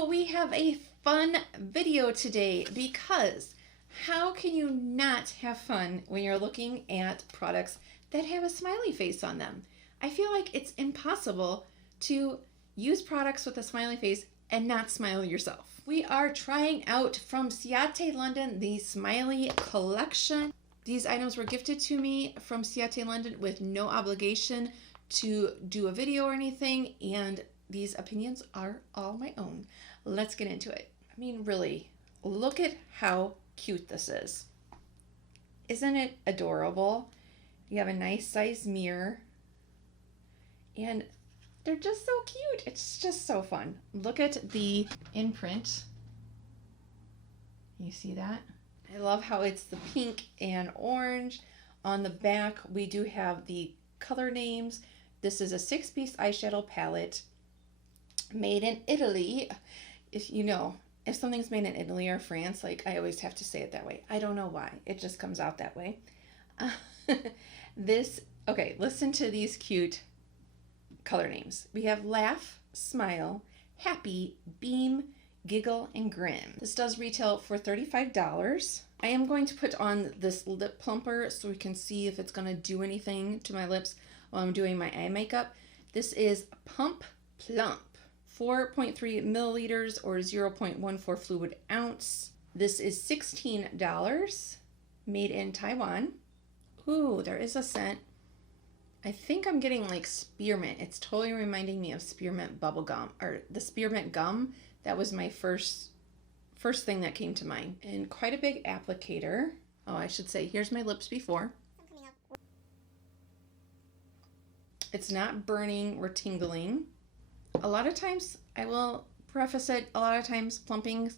So we have a fun video today because how can you not have fun when you're looking at products that have a smiley face on them? I feel like it's impossible to use products with a smiley face and not smile yourself. We are trying out from Ciate London the Smiley collection. These items were gifted to me from Ciate London with no obligation to do a video or anything, and these opinions are all my own. Let's get into it. I mean, really, look at how cute this is. Isn't it adorable? You have a nice size mirror, and they're just so cute. It's just so fun. Look at the imprint. You see that? I love how it's the pink and orange. On the back, we do have the color names. This is a 6-piece eyeshadow palette made in Italy. If you know, if something's made in Italy or France, like I always have to say it that way. I don't know why. It just comes out that way. Okay, listen to these cute color names. We have Laugh, Smile, Happy, Beam, Giggle, and Grin. This does retail for $35. I am going to put on this lip plumper so we can see if it's going to do anything to my lips while I'm doing my eye makeup. This is Pump Plump, 4.3 milliliters or 0.14 fluid ounce. This is $16, made in Taiwan. Ooh, there is a scent. I think I'm getting like spearmint. It's totally reminding me of spearmint bubble gum, or the spearmint gum. That was my first thing that came to mind. And quite a big applicator. Oh, I should say, here's my lips before. It's not burning or tingling. A lot of times, I will preface it, a lot of times plumpings,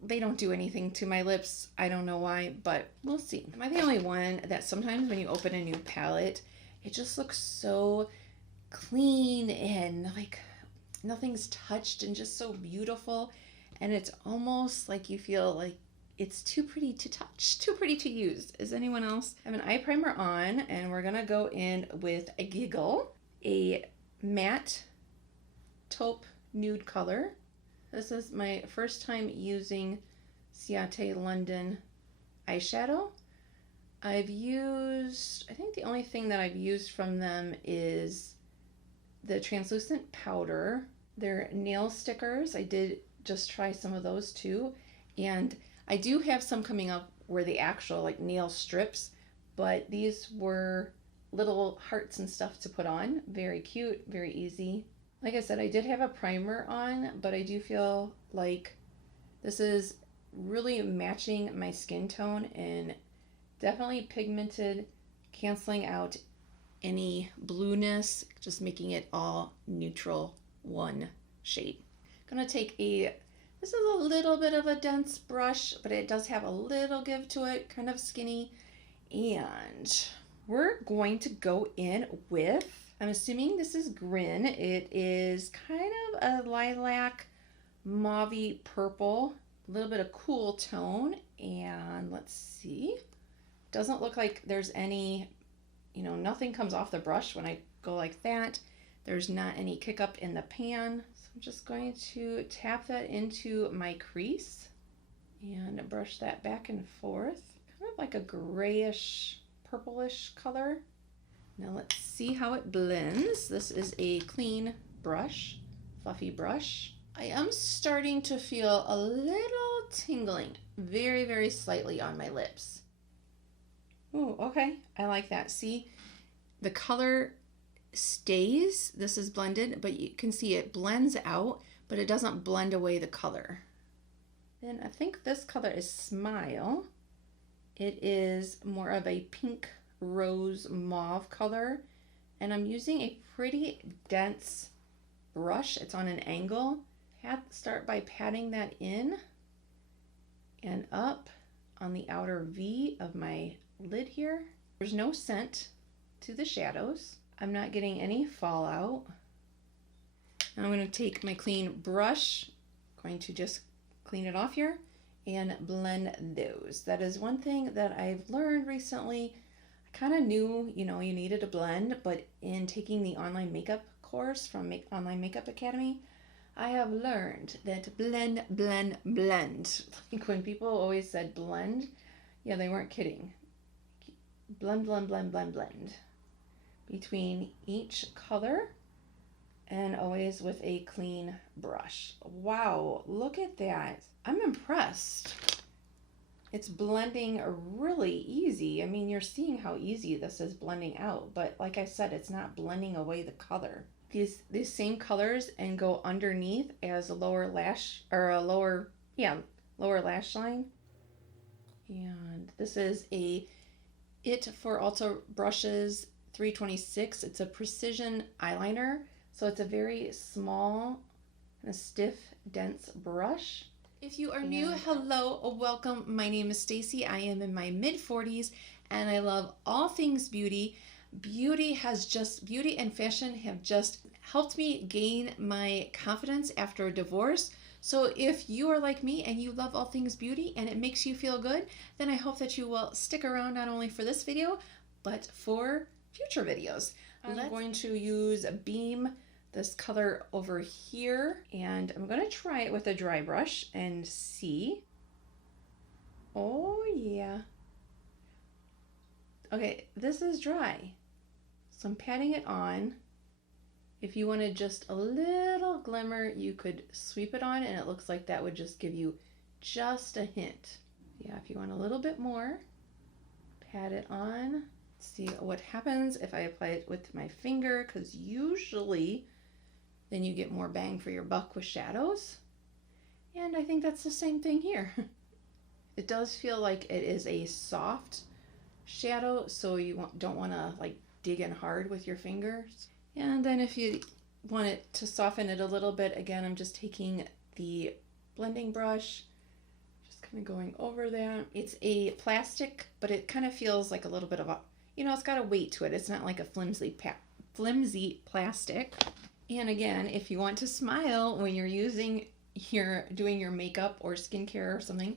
they don't do anything to my lips. I don't know why, but we'll see. Am I the only one that sometimes when you open a new palette, it just looks so clean and like nothing's touched and just so beautiful, and it's almost like you feel like it's too pretty to touch, too pretty to use. Is anyone else? I have an eye primer on, and we're gonna go in with a Giggle, a matte taupe nude color. This is my first time using Ciate London eyeshadow. I think the only thing that I've used from them is the translucent powder. Their nail stickers, I did just try some of those too. And I do have some coming up where the actual like nail strips, but these were little hearts and stuff to put on. Very cute, very easy. Like I said, I did have a primer on, but I do feel like this is really matching my skin tone and definitely pigmented, canceling out any blueness, just making it all neutral one shade. I'm gonna take this is a little bit of a dense brush, but it does have a little give to it, kind of skinny. And we're going to go in with, I'm assuming this is Grin. It is kind of a lilac, mauvey purple, a little bit of cool tone. And let's see, doesn't look like there's any, nothing comes off the brush when I go like that. There's not any kick up in the pan. So I'm just going to tap that into my crease and brush that back and forth. Kind of like a grayish, purplish color. Now let's see how it blends. This is a clean brush, fluffy brush. I am starting to feel a little tingling, very, very slightly on my lips. Ooh, okay, I like that. See, the color stays, this is blended, but you can see it blends out, but it doesn't blend away the color. Then I think this color is Smile. It is more of a pink rose mauve color, and I'm using a pretty dense brush. It's on an angle. Start by patting that in and up on the outer V of my lid here. There's no scent to the shadows. I'm not getting any fallout. Now I'm going to take my clean brush, going to just clean it off here and blend those. That is one thing that I've learned recently. I kind of knew, you needed to blend, but in taking the online makeup course from Online Makeup Academy, I have learned that blend, blend, blend. Like when people always said blend, yeah, they weren't kidding. Blend, blend, blend, blend, blend between each color, and always with a clean brush. Wow, look at that. I'm impressed. It's blending really easy. I mean, you're seeing how easy this is blending out, but like I said, it's not blending away the color. These same colors and go underneath as a lower lash, or a lower lash line. And this is a It for Ulta Brushes 326. It's a precision eyeliner. So it's a very small and a stiff, dense brush. If you are new, hello, welcome. My name is Staci. I am in my mid-40s and I love all things beauty. Beauty and fashion have just helped me gain my confidence after a divorce. So if you are like me and you love all things beauty and it makes you feel good, then I hope that you will stick around not only for this video, but for future videos. I'm going to use Beam, this color over here, and I'm going to try it with a dry brush and see. Oh yeah. Okay, this is dry. So I'm patting it on. If you wanted just a little glimmer, you could sweep it on and it looks like that would just give you just a hint. Yeah, if you want a little bit more, pat it on. See what happens if I apply it with my finger, because usually then you get more bang for your buck with shadows. And I think that's the same thing here. It does feel like it is a soft shadow, so you don't want to like dig in hard with your fingers. And then if you want it to soften it a little bit, again, I'm just taking the blending brush, just kind of going over that. It's a plastic, but it kind of feels like a little bit of a, it's got a weight to it. It's not like a flimsy plastic. And again, if you want to smile when you're doing your makeup or skincare or something,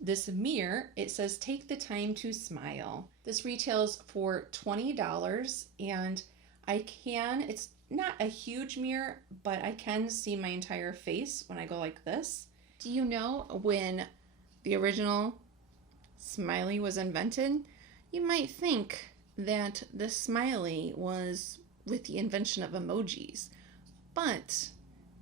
this mirror, it says, take the time to smile. This retails for $20, and it's not a huge mirror, but I can see my entire face when I go like this. Do you know when the original Smiley was invented? You might think that the Smiley was with the invention of emojis, but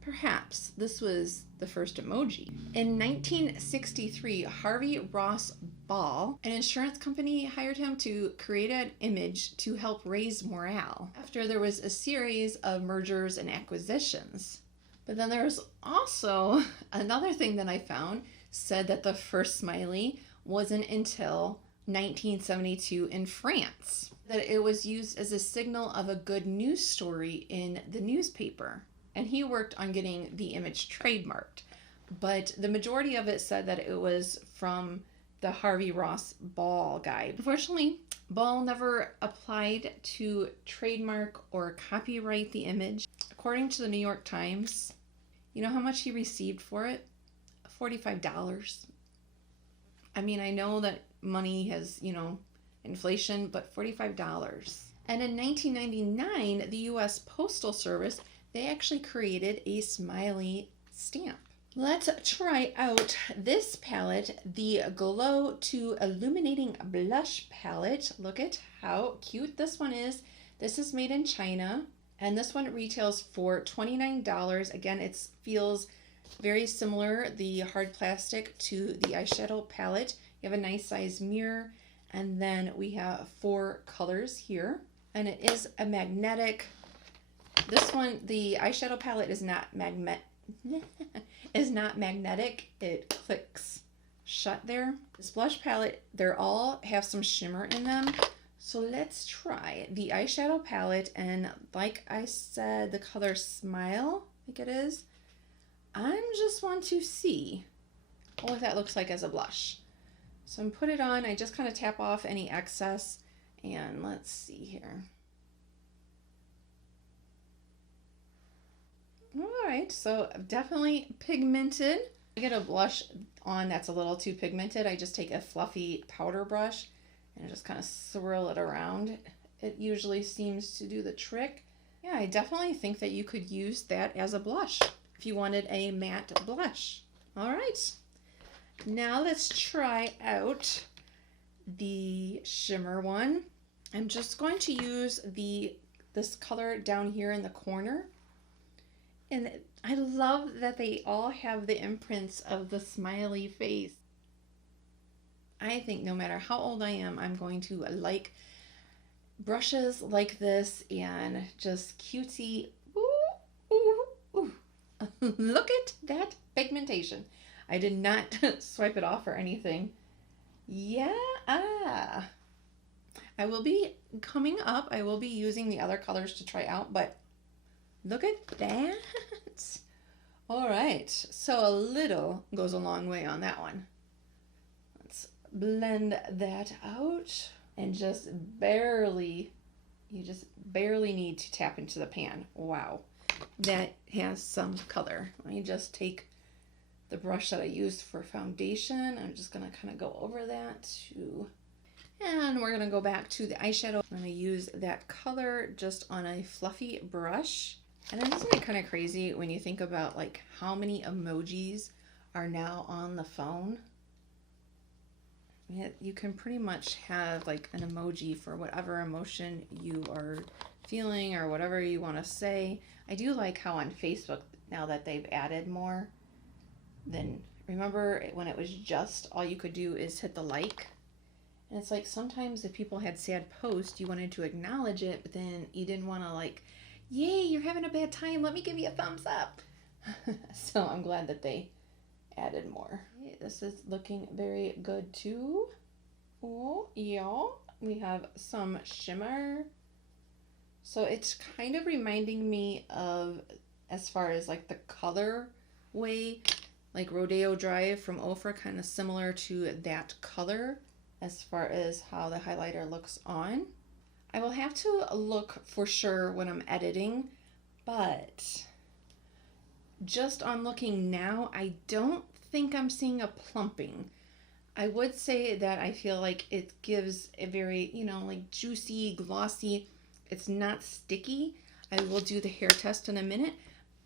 perhaps this was the first emoji. In 1963, Harvey Ross Ball, an insurance company, hired him to create an image to help raise morale after there was a series of mergers and acquisitions. But then there's also another thing that I found, said that the first Smiley wasn't until 1972 in France, that it was used as a signal of a good news story in the newspaper. And he worked on getting the image trademarked, but the majority of it said that it was from the Harvey Ross Ball guy. Unfortunately, Ball never applied to trademark or copyright the image. According to the New York Times, you know how much he received for it? $45. I mean, I know that money has, inflation, but $45. And in 1999, the U.S. Postal Service, they actually created a Smiley stamp. Let's try out this palette, the Glow to Illuminating Blush palette. Look at how cute this one is. This is made in China, and this one retails for $29. Again, it feels very similar, the hard plastic, to the eyeshadow palette. You have a nice size mirror, and then we have 4 colors here, and it is a magnetic. This one, the eyeshadow palette is not magnetic. It clicks shut there. This blush palette, they all have some shimmer in them. So let's try the eyeshadow palette, and like I said, the color Smile, I think it is. I just want to see what that looks like as a blush. So I'm put it on. I just kind of tap off any excess, and let's see here. Alright, so definitely pigmented. I get a blush on that's a little too pigmented. I just take a fluffy powder brush and just kind of swirl it around. It usually seems to do the trick. Yeah, I definitely think that you could use that as a blush. if you wanted a matte blush. All right, now let's try out the shimmer one. I'm just going to use this color down here in the corner. And I love that they all have the imprints of the smiley face. I think no matter how old I am, I'm going to like brushes like this and just cutesy. Ooh, ooh, ooh. Look at that pigmentation. I did not swipe it off or anything. Yeah. I will be coming up. I will be using the other colors to try out, but look at that. All right. So a little goes a long way on that one. Let's blend that out and just barely, you just barely need to tap into the pan. Wow. That has some color. Let me just take the brush that I used for foundation. I'm just going to kind of go over that too. And we're going to go back to the eyeshadow. I'm going to use that color just on a fluffy brush. And then isn't it kind of crazy when you think about like how many emojis are now on the phone? You can pretty much have like an emoji for whatever emotion you are feeling or whatever you want to say. I do like how on Facebook now that they've added more than, remember when it was just all you could do is hit the like? And it's like sometimes if people had sad posts, you wanted to acknowledge it, but then you didn't want to like, yay, you're having a bad time, let me give you a thumbs up. So I'm glad that they added more. Okay, this is looking very good too. Oh, yeah. We have some shimmer. So it's kind of reminding me of, as far as like the color way, like Rodeo Drive from Ofra, kind of similar to that color as far as how the highlighter looks on. I will have to look for sure when I'm editing, but just on looking now, I don't think I'm seeing a plumping. I would say that I feel like it gives a very, you know, like juicy, glossy. It's not sticky. I will do the hair test in a minute,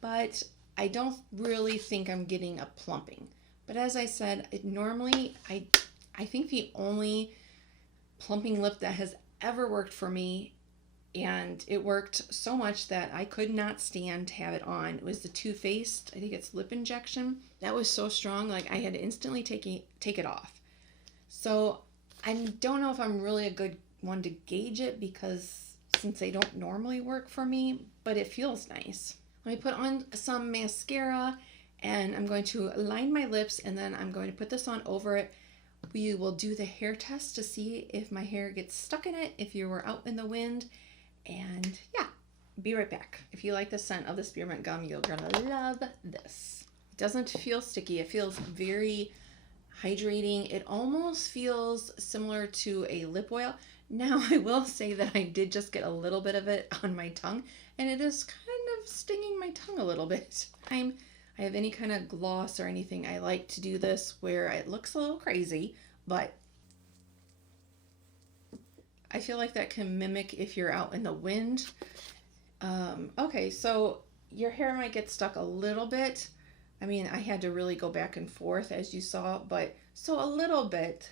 but I don't really think I'm getting a plumping. But as I said, normally I think the only plumping lip that has ever worked for me, and it worked so much that I could not stand to have it on, was the Too Faced, I think it's lip injection. That was so strong, like I had to instantly take it off. So I don't know if I'm really a good one to gauge it, because since they don't normally work for me, but it feels nice. Let me put on some mascara, and I'm going to line my lips, and then I'm going to put this on over it. We will do the hair test to see if my hair gets stuck in it, if you were out in the wind, and yeah, be right back. If you like the scent of the spearmint gum, you're gonna love this. It doesn't feel sticky. It feels very hydrating. It almost feels similar to a lip oil. Now, I will say that I did just get a little bit of it on my tongue, and it is kind of stinging my tongue a little bit. I have any kind of gloss or anything, I like to do this where it looks a little crazy, but I feel like that can mimic if you're out in the wind. Okay, so your hair might get stuck a little bit. I mean, I had to really go back and forth as you saw, but so a little bit,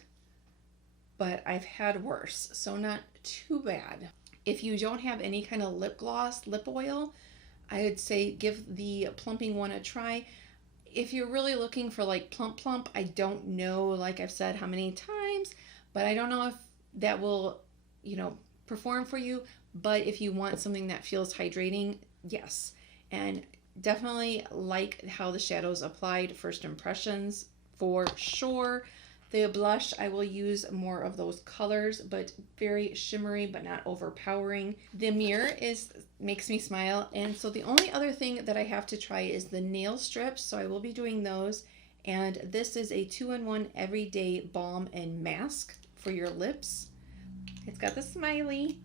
but I've had worse, so not too bad. If you don't have any kind of lip gloss, lip oil, I would say give the plumping one a try. If you're really looking for like plump, I don't know, like I've said how many times, but I don't know if that will, you know, perform for you. But if you want something that feels hydrating, yes. And definitely like how the shadows applied, first impressions for sure. The blush, I will use more of those colors, but very shimmery, but not overpowering. The mirror makes me smile. And so the only other thing that I have to try is the nail strips. So I will be doing those. And this is a 2-in-1 everyday balm and mask for your lips. It's got the smiley.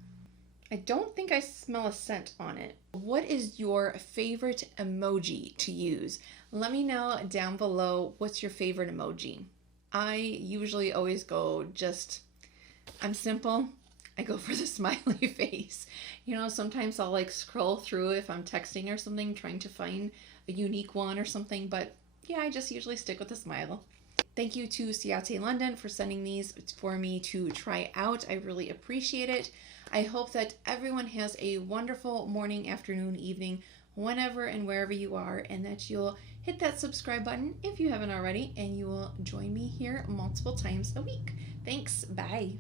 I don't think I smell a scent on it. What is your favorite emoji to use? Let me know down below what's your favorite emoji. I usually always go I'm simple. I go for the smiley face. You know, sometimes I'll like scroll through if I'm texting or something, trying to find a unique one or something, but yeah, I just usually stick with the Smile. Thank you to Ciate London for sending these for me to try out. I really appreciate it. I hope that everyone has a wonderful morning, afternoon, evening, whenever and wherever you are, and that you'll hit that subscribe button if you haven't already, and you will join me here multiple times a week. Thanks. Bye.